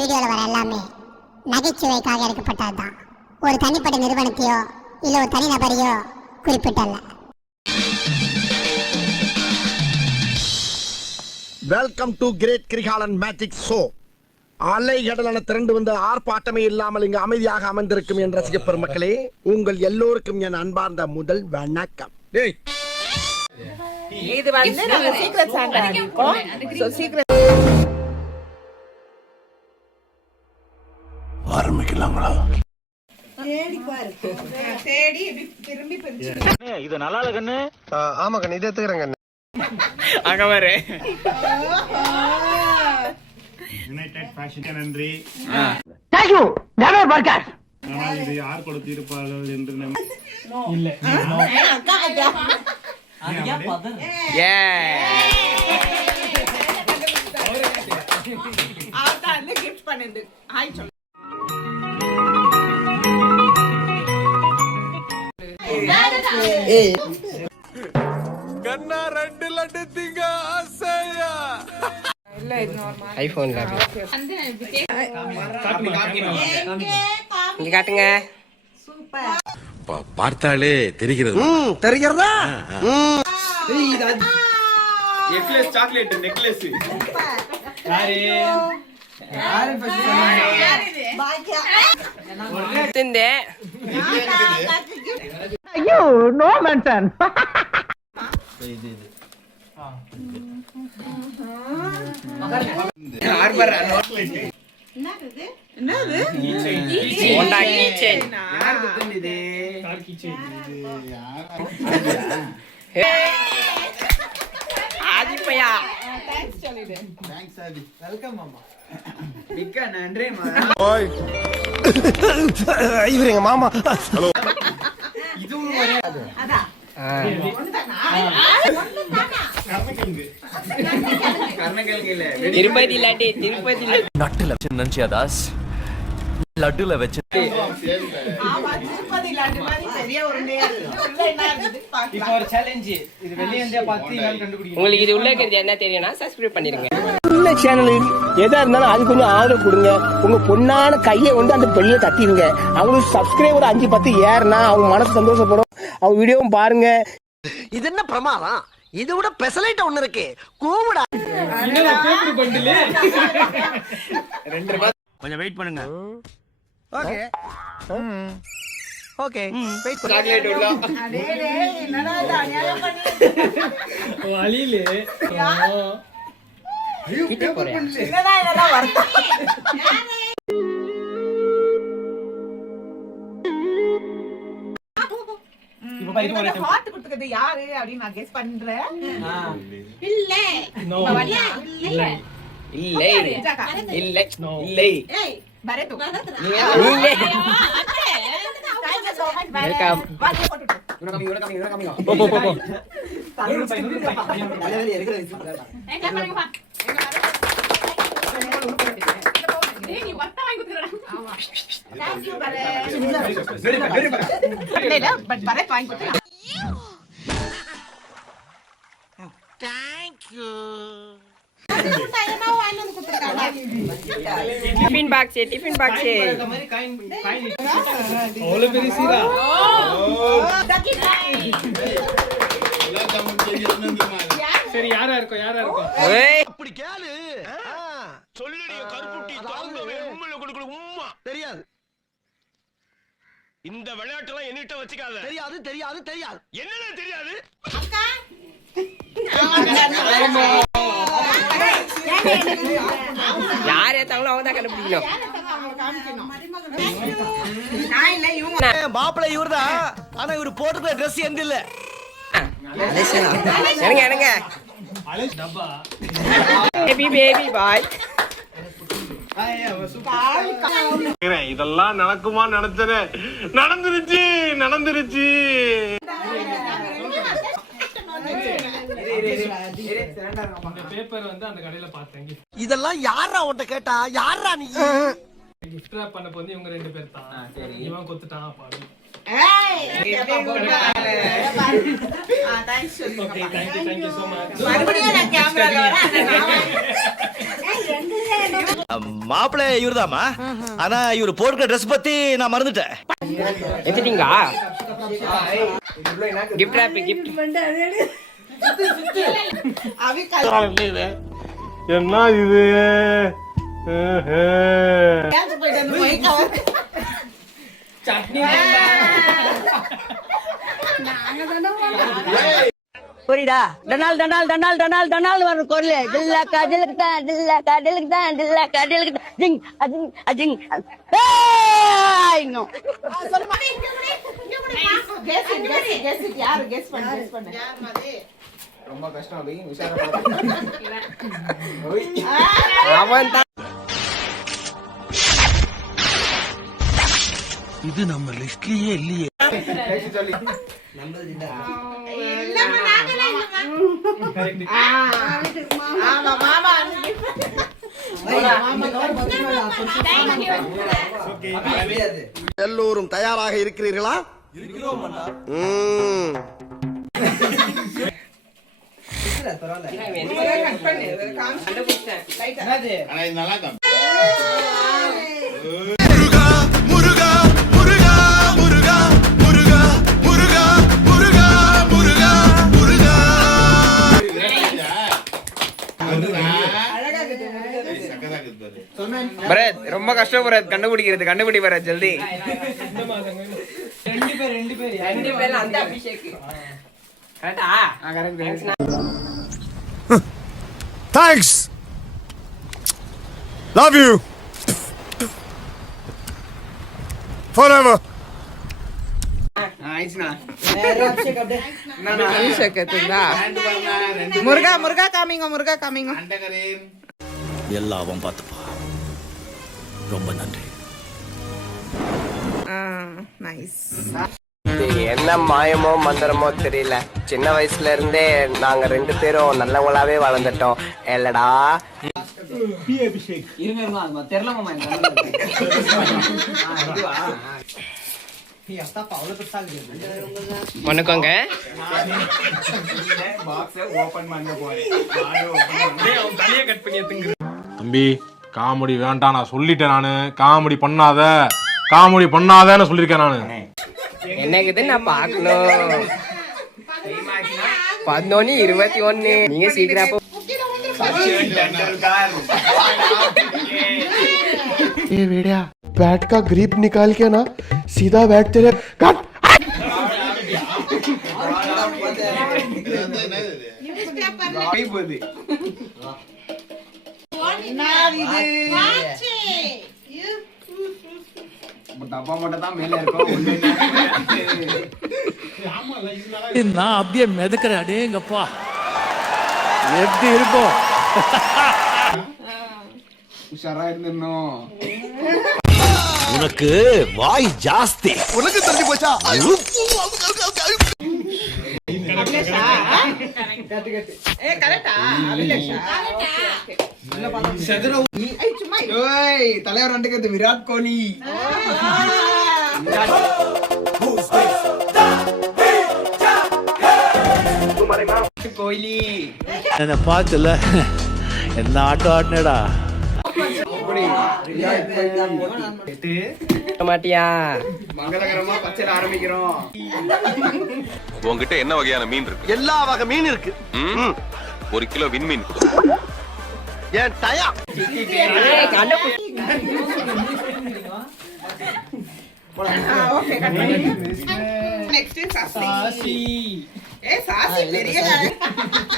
வீடியோல வர எல்லாமே நகைச்சுவைக்காக எடுக்கப்பட்டதுதான். ஒரு தனிப்பட்ட நிறுவனத்தையோ இல்ல ஒரு தனிநபரையோ குறிப்பிட்டல்ல. Welcome to great Kirikalan magic show. அலைகடலான திரண்டு வந்து ஆர்ப்பாட்டமே இல்லாமல் இங்கு அமைதியாக அமர்ந்திருக்கும் என் ரசிக பெருமக்களே, உங்கள் எல்லோருக்கும் என் அன்பார்ந்த முதல் வணக்கம். இது வந்து நம்ம சீக்ரெட் சாண்டா இருக்கோம். சோ சீக்ரெட் ஆரம்பிக்கலாங்களா? தேடி பாரு. தேடி திரும்பி பிரிச்சு. இது நல்லா இல்ல கண்ணு. ஆமா கண்ணு, இதை எடுத்துக்கிறேன் கண்ணு. அங்க பாரு. யுனைடெட் ஃபேஷன் நன்றி. Thank you. Never forget. ஆனால் இது யார் கொடுத்திருப்பார்கள் என்று இல்ல. அக்கா அக்கா. ஆத்தா அந்த கிஃப்ட் பண்ணது. ஹாய் சொல்லு. கண்ணா 2 லட்டு திங்க ஆசையா. இல்ல இது நார்மல். ஐபோன்ல இங்க காட்டுங்க. சூப்பர். பார்த்தாலே தெரிகிறது. தெரிகிறதா? Necklace, chocolate necklace. யாரு? யாரு ஃபர்ஸ்ட் சொன்னாங்க? பாக்கியா. திந்தே. ஐயோ நோ மென்ஷன். இது ஆர்பர் சாக்லேட். என்னது? என்னது? Honda keychain. யார் குத்துனது இது? கார் கீச்செயின் இது யார்? ஆதிப்பையா. தேங்க்ஸ் சொல்லிடு. தேங்க்ஸ் ஆதி. வெல்கம் மாமா. மிக்க நன்றி மாமா. ஓய். இவரு எங்க மாமா. ஹலோ. இதுவும் வராது. அதா. திருப்பதி லட்டு, திருப்பதி லட்டு. நட்டுல வச்சு நினைச்சியா தாஸ்? லட்டுல வச்சு ஆமா திருப்பதி லட்டு மாதிரி பெரிய உருண்டையா இருக்கு. உள்ள என்ன இருக்குது இப்போ பார்க்கலாம். ஒரு சேலஞ்ச். இது வெளிய இருந்தே பார்த்து இங்க கண்டுபிடிக்கணும். உங்களுக்கு இது உள்ள இருக்கிறது என்ன தெரியும்னா சப்ஸ்கிரைப் பண்ணிருங்க. இந்த சேனல் எதா இருந்தாலும் அது கொஞ்சம் ஆதரவு கொடுங்க. உங்க பொண்ணான கையை வந்து அந்த பெரிய தட்டிடுங்க. அவங்களுக்கு சப்ஸ்கிரைபர் 5-10 ஏறுனா அவங்க மனசு சந்தோஷப்படும். அவங்க வீடியோவும் பாருங்க. இது என்ன பிரமாதம்? இது விட பெசலைட் ஒண்ணு இருக்கு. கூவுடா. இன்னொரு பேப்பர் பண்டில். 2 ரூபாய். கொஞ்சம் வெயிட் பண்ணுங்க. ஓகே. ஓகே. வெயிட் பண்ணு. சாக்லேட் உள்ள. அடே டேய் என்னடா இது அநியாயம் பண்ணி. வலியிலே. கிட்ட போறேன். என்னடா இதெல்லாம் வர்த்தம். இப்போ பைக்கு இந்த வரட்டும். ஹார்ட் குடுத்தது யாரு அப்படி நான் கெஸ் பண்றேன். இல்ல. நோ. இல்லை. இல்லை. ஜாக்கா. இல்லை. இல்லை. ஏய் பரது. இல்லை. வெல்கம். வாங்க போட்டு. போ போ போ போ. Thank you Bharat. இல்ல பட் பரத் வாங்கி கொடுத்தா. Thank you. Tiffin box, tiffin box. இந்த மாதிரி காயின் அவ்வளவு பெரிய சீரா. சரி யாரா இருக்கும் யாரா இருக்கும்? ஏய் அப்படி கேளு. சொல்லுடி கருப்புட்டி தாங்கவே உம்மல கொடுக்குற உம்மா. தெரியாது. இந்த விளையாட்டெல்லாம் என்னிட்ட வச்சுக்காத. தெரியாது தெரியாது தெரியாது. என்னடா தெரியாது? அக்கா. யார் ஏத்தாங்களோ அவங்க தான் கண்டுபிடிக்கணும். நான் இல்ல இவங்க. மாப்பிள்ளை இவர்தான். ஆனா இவர் போட்டுக்கிற Dress எந்த இல்ல. என்னங்க என்னங்க அலஸ் டப்பா. Baby baby boy. இதெல்லாம் நடக்குமா நினைச்சனே. நடந்துருச்சு நடந்துருச்சு. இந்த பேப்பர் வந்து அந்த கடையில பார்த்தேன். இதெல்லாம் யாரா உன்கிட்ட கேட்டா? யாரா நீ? கிஃப்ட் ராப் பண்ணப்ப வந்து இவங்க 2 பேர் தான். இவன் கொத்துட்டான் பாரு. ஏய் thanks okay thank you so much. மறுபடியும் நான் கேமரால வரேன். ஏய் ரெண்டு மாப்பிள்ளை இவர்தாம்மா. ஆனா இவர் போட்டுக்கிற ட்ரெஸ் பத்தி நான் மறந்துட்டேன். எடுத்துட்டீங்க கிஃப்ட் ஹாப்பி கிஃப்ட் அவி என்ன இது கல்யாணம் போயிட்டு அந்த மைக் அவர் புரியுதா? டனால் டனால் டனால் டனால் டனால் வரும் குரல். தில்லக்கா தில்லக்கா தில்லக்கா தில்லக்கா தில்லக்கா தில்லக்கா ஜிங் அஜிங் அஜிங். ஏய் நோ. கெஸ் யாரு கெஸ் பண்ணு யார் மாதிரி ரொம்ப கஷ்டம் அபி உஷாரா அவன் தான். இது நம்ம லிஸ்ட்லயே இல்லையே. சொல்லி ஆமா மாமா எல்லோரும் தயாராக இருக்கிறீர்களா? பரத் ரொம்ப கஷ்டம் பரத் கண்டுபிடி பரத் ஜல்தி. ரெண்டு பேர் அந்த அபிஷேக் கரெக்டா? Correct. Thanks. Love you forever. முருகா காமிங்க எல்லாம் அவன் பார்த்துப்பா. ரொம்ப நன்றி. நைஸ். என்ன மாயமோ மந்திரமோ தெரியல, சின்ன வயசுல இருந்தே நாங்க 2 பேரும் நல்லவங்களாவே வளர்ந்துட்டோம் இல்லடா. வணக்கங்க. தம்பி காமெடி வேண்டாம், நான் சொல்லிட்டேன். நானு காமெடி பண்ணாதன்னு சொல்லிருக்கேன் நானு. என்னக்குது நான் பாக்கணும். 11:21 நீங்க சீக்கிரம் ये बेटा बैट का ग्रिप निकाल के ना सीधा बैट तेरे काट. டப்பா மட்டும் தான் மேல இருக்கும். நான் அப்படியே மிதக்கிறேன். அடேங்கப்பா எப்படி இருக்கும். உஷாரா இருந்தோம். உனக்கு வாய் ஜாஸ்தி. உனக்கு தெரிஞ்சு போச்சா? தலைவர் வந்துக்கிறது விராட் கோலி. கோலி என்ன பார்த்துல என்ன ஆட்டம் ஆடினடா. மாட்டியா? மங்களகரமா பச்சை ஆரம்பிக்கிறோம். உங்ககிட்ட என்ன வகையான மீன் இருக்கு? எல்லா வகை மீன் இருக்கு. 1 கிலோ விண்மீன். ஏன் டயா? ஓகே நெக்ஸ்ட் சாசி. சாசி பெரிய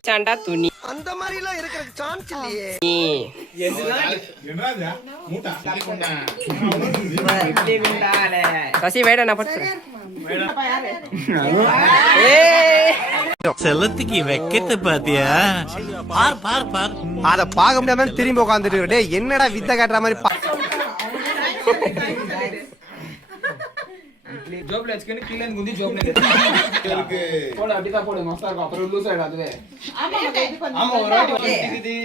சாண்டா துணி அந்த மாதிரி எல்லாம் இருக்கிற சான்ஸ் இல்லையே. சசி வேட நான் படுத்துறேன். செல்லத்துக்கு வைக்கத்தை பாத்தியா? பார் பார் பார். அத பாக்க முடியாம திரும்பி உட்காந்துட்டு டேய் என்னடா வித்த காட்டுற மாதிரி ஜோப்ல வச்சுக்கிட்டு கீழ இருந்து குந்தி ஜோப்ல போடு. அப்படிதான் போடு, மஸ்தா இருக்கும். அப்புறம் லூஸ் ஆயிடும் அதுவே. ஆமா ஒரு வாட்டி ஒட்டிக்குது.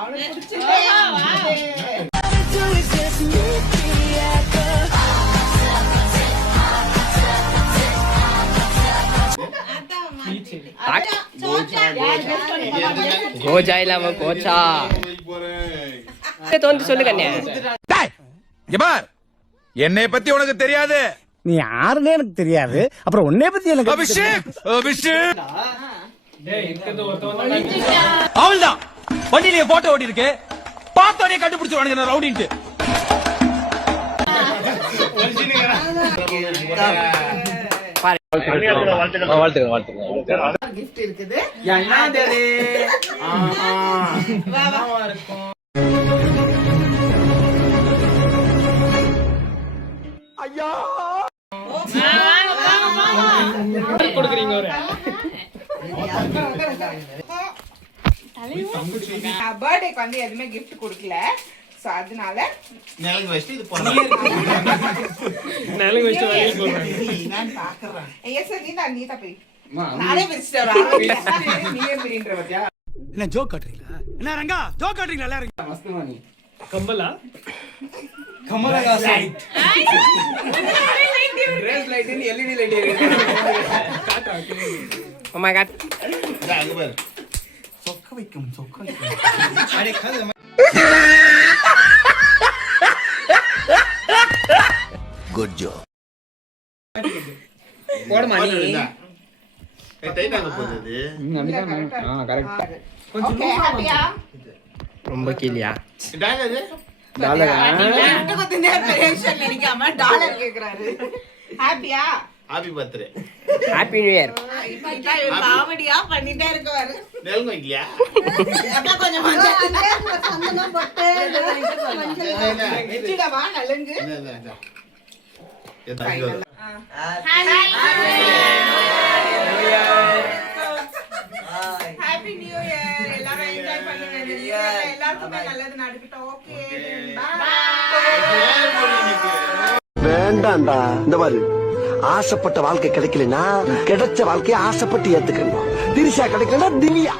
அவளே புடிச்சிட்டே கோச்சா இல்லாம கோச்சா. தோந்து சொல்லு கண்ணே. என்னை பத்தி உனக்கு தெரியாது. நீ யாருன்னே எனக்கு தெரியாது. அப்புறம் உன்னை பத்தி எனக்கு அபிஷேக் டேய் இருக்கிறது ஒருத்தவன் அவள்தான் வண்டியில போட்டோ ஓடி இருக்கு. பார்த்தோனே கண்டுபிடிச்சிருவானுங்க ரவுடின்ட்டு. gift இருக்குது. வா வா இருக்கும். ஐயா கொடுக்குறீங்க ஒரு பர்த்டேக்கு வந்து எதுவுமே gift கொடுக்கல. சோ அதனால நிலங்கு வச்சுட்டு இது நிலங்கு வச்சு வெளியே போடுறாங்க. நான் பாக்குறேன். ஐயா சார் நீ தான் போய். நானே பிரிச்சிட்டேன். நீயே பிரின்ற பத்தியா? என்ன ஜோக் காட்டுறீங்களா? என்ன ரங்கா ஜோக் காட்டுறீங்களா எல்லாரும்? மஸ்துமானி கம்பலா கமலங்கா light rays light in LED light இருக்கு. Oh my god. அங்க பாரு. சொக்க வைக்கும். அடே கதை குட் ஜாப். போடுமா நீ. டைட் ஆக போகுது. கரெக்ட். ஓகே ஹாப்பியா? ரொம்ப கீழியா? டாலர் நீங்க கொஞ்ச நேரம் டென்ஷன் நினைக்காம டாலர் கேக்குறாரு. ஹாப்பியா? Happy birthday. Happy new year. இப்ப காமெடியா பண்ணிட்டே இருக்கவாரு. நெல்ங்க வைக்கலையா? அப்ப கொஞ்சம் சந்தனம் போட்டு வெச்சிடவா நலங்கு. Happy new year. எல்லாரும் என்ஜாய் பண்ணுங்க. இந்த நியூ இயர்ல எல்லாருக்குமே நல்லது நடக்கட்டும். ஓகே வேண்டாம்டா. இந்த மாதிரி ஆசைப்பட்ட வாழ்க்கை கிடைக்கலனா கிடைச்ச வாழ்க்கையை ஆசைப்பட்டு ஏத்துக்கணும். திரிசா கிடைக்கலனா திவ்யா